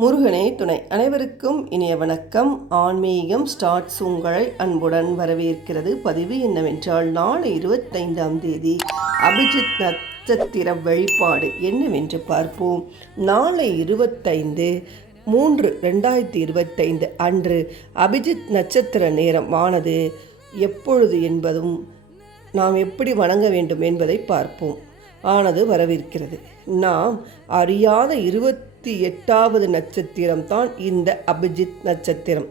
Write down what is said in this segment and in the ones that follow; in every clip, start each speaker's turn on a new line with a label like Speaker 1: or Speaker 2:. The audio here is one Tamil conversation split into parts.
Speaker 1: முருகனே துணை. அனைவருக்கும் இனிய வணக்கம். ஆன்மீகம் ஸ்டார்ட்ஸ் உங்களை அன்புடன் வரவேற்கிறது பதிவு என்னவென்றால் நாளை இருபத்தைந்தாம் தேதி அபிஜித் நட்சத்திர வழிபாடு என்னவென்று பார்ப்போம். நாளை இருபத்தைந்து மூன்று ரெண்டாயிரத்தி இருபத்தைந்து அன்று அபிஜித் நட்சத்திர நேரம் ஆனது எப்பொழுது என்பதும் நாம் எப்படி வணங்க வேண்டும் என்பதை பார்ப்போம். ஆனது வரவிருக்கிறது. நாம் அறியாத இருபத்தி எட்டாவது நட்சத்திரம் தான் இந்த அபிஜித் நட்சத்திரம்.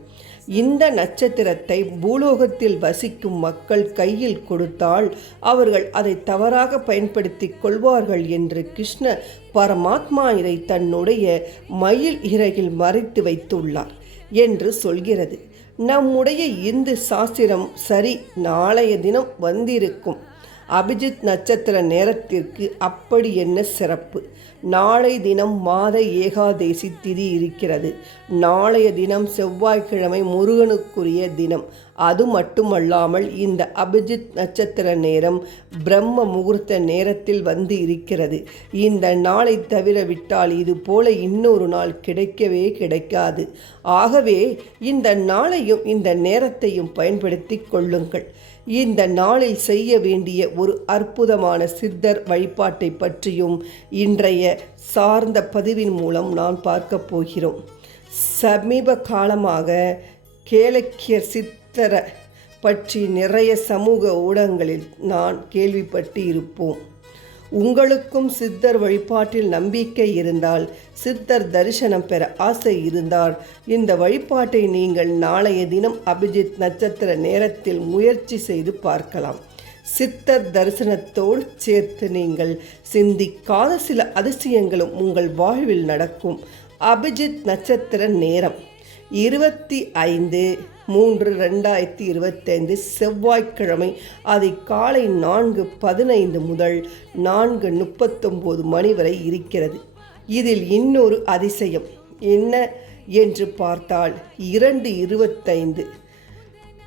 Speaker 1: இந்த நட்சத்திரத்தை பூலோகத்தில் வசிக்கும் மக்கள் கையில் கொடுத்தால் அவர்கள் அதை தவறாக பயன்படுத்தி கொள்வார்கள் என்று கிருஷ்ண பரமாத்மா இதை தன்னுடைய மயில் இறகில் மறைத்து வைத்துள்ளார் என்று சொல்கிறது. நம்முடைய இந்து சாஸ்திரம் சரி நாளைய தினம் வந்திருக்கும். அபிஜித் நட்சத்திர நேரத்திற்கு அப்படி என்ன சிறப்பு? நாளை தினம் மாத ஏகாதேசி திதி இருக்கிறது. நாளைய தினம் செவ்வாய்க்கிழமை முருகனுக்குரிய தினம். அது மட்டுமல்லாமல் இந்த அபிஜித் நட்சத்திர நேரம் பிரம்ம முகூர்த்த நேரத்தில் வந்து இருக்கிறது. இந்த நாளை தவிர விட்டால் இது போல இன்னொரு நாள் கிடைக்கவே கிடைக்காது. ஆகவே இந்த நாளையும் இந்த நேரத்தையும் பயன்படுத்தி கொள்ளுங்கள். இந்த நாளில் செய்ய வேண்டிய ஒரு அற்புதமான சித்தர் வழிபாட்டை பற்றியும் இன்றைய சார்ந்த பதிவின் மூலம் நான் பார்க்க போகிறோம். சமீப காலமாக கேலக்கிய சித்தரை பற்றி நிறைய சமூக ஊடகங்களில் நான் கேள்விப்பட்டு இருப்போம் உங்களுக்கும் சித்தர் வழிபாட்டில் நம்பிக்கை இருந்தால் சித்தர் தரிசனம் பெற ஆசை இருந்தால் இந்த வழிபாட்டை நீங்கள் நாளைய தினம் அபிஜித் நட்சத்திர நேரத்தில் முயற்சி செய்து பார்க்கலாம். சித்தர் தரிசனத்தோடு சேர்த்து நீங்கள் சிந்திக்காத சில அதிசயங்களும் உங்கள் வாழ்வில் நடக்கும். அபிஜித் நட்சத்திர நேரம் இருபத்தி ஐந்து மூன்று ரெண்டாயிரத்தி இருபத்தைந்து செவ்வாய்க்கிழமை அதை காலை நான்கு பதினைந்து முதல் நான்கு முப்பத்தொம்போது மணி வரை இருக்கிறது. இதில் இன்னொரு அதிசயம் என்ன என்று பார்த்தால் இரண்டு இருபத்தைந்து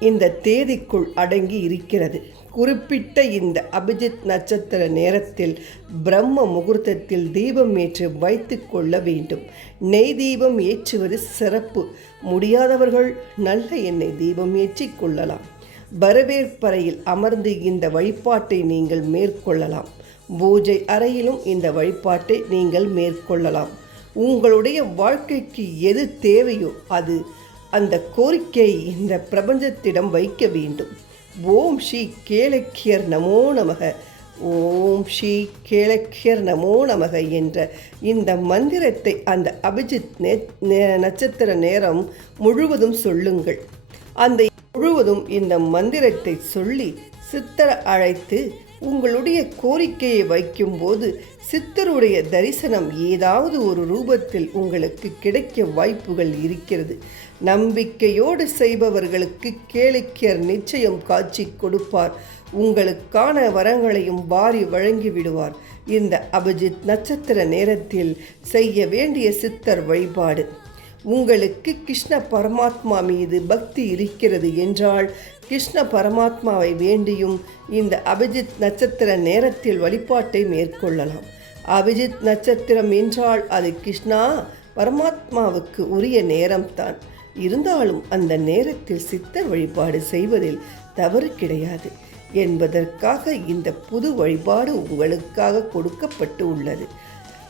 Speaker 1: இந்த தேதிக்குள் அடங்கி இருக்கிறது. குறிப்பிட்ட இந்த அபிஜித் நட்சத்திர நேரத்தில் பிரம்ம முகூர்த்தத்தில் தீபம் ஏற்று வைத்து கொள்ள வேண்டும். நெய் தீபம் ஏற்றுவது சிறப்பு. முடியாதவர்கள் நல்ல எண்ணெய் தீபம் ஏற்றி கொள்ளலாம். வரவேற்பறையில் அமர்ந்து இந்த வழிபாட்டை நீங்கள் மேற்கொள்ளலாம். பூஜை அறையிலும் இந்த வழிபாட்டை நீங்கள் மேற்கொள்ளலாம். உங்களுடைய வாழ்க்கைக்கு எது தேவையோ அது அந்த கோரிக்கையை இந்த பிரபஞ்சத்திடம் வைக்க வேண்டும். ஓம் ஸ்ரீ கேளக்கியர் நமோ நமக. ஓம் ஸ்ரீ கேளக்கியர் நமோ நமக என்ற இந்த மந்திரத்தை அந்த அபிஜித் நட்சத்திர நேரம் முழுவதும் சொல்லுங்கள். அந்த முழுவதும் இந்த மந்திரத்தை சொல்லி சித்தரை அழைத்து உங்களுடைய கோரிக்கையை வைக்கும்போது சித்தருடைய தரிசனம் ஏதாவது ஒரு ரூபத்தில் உங்களுக்கு கிடைக்க வாய்ப்புகள் இருக்கிறது. நம்பிக்கையோடு செய்பவர்களுக்கு கேளிக்கையர் நிச்சயம் காட்சி கொடுப்பார். உங்களுக்கான வரங்களையும் வாரி வழங்கி விடுவார். இந்த அபிஜித் நட்சத்திர நேரத்தில் செய்ய வேண்டிய சித்தர் வழிபாடு. உங்களுக்கு கிருஷ்ண பரமாத்மா மீது பக்தி இருக்கிறது என்றால் கிருஷ்ண பரமாத்மாவை வேண்டியும் இந்த அபிஜித் நட்சத்திர நேரத்தில் வழிபாட்டை மேற்கொள்ளலாம். அபிஜித் நட்சத்திரம் என்றால் அது கிருஷ்ணா பரமாத்மாவுக்கு உரிய நேரம்தான். இருந்தாலும் அந்த நேரத்தில் சித்தர் வழிபாடு செய்வதில் தவறு கிடையாது. என்பதற்காக இந்த புது வழிபாடு உங்களுக்காக கொடுக்கப்பட்டு உள்ளது.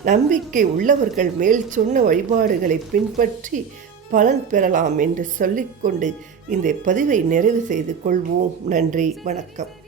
Speaker 1: நம்பிக்கை உள்ளவர்கள் மேல் சொன்ன வழிபாடுகளை பின்பற்றி பலன் பெறலாம் என்று சொல்லிக்கொண்டு இந்த பதிவை நிறைவு செய்து கொள்வோம். நன்றி வணக்கம்.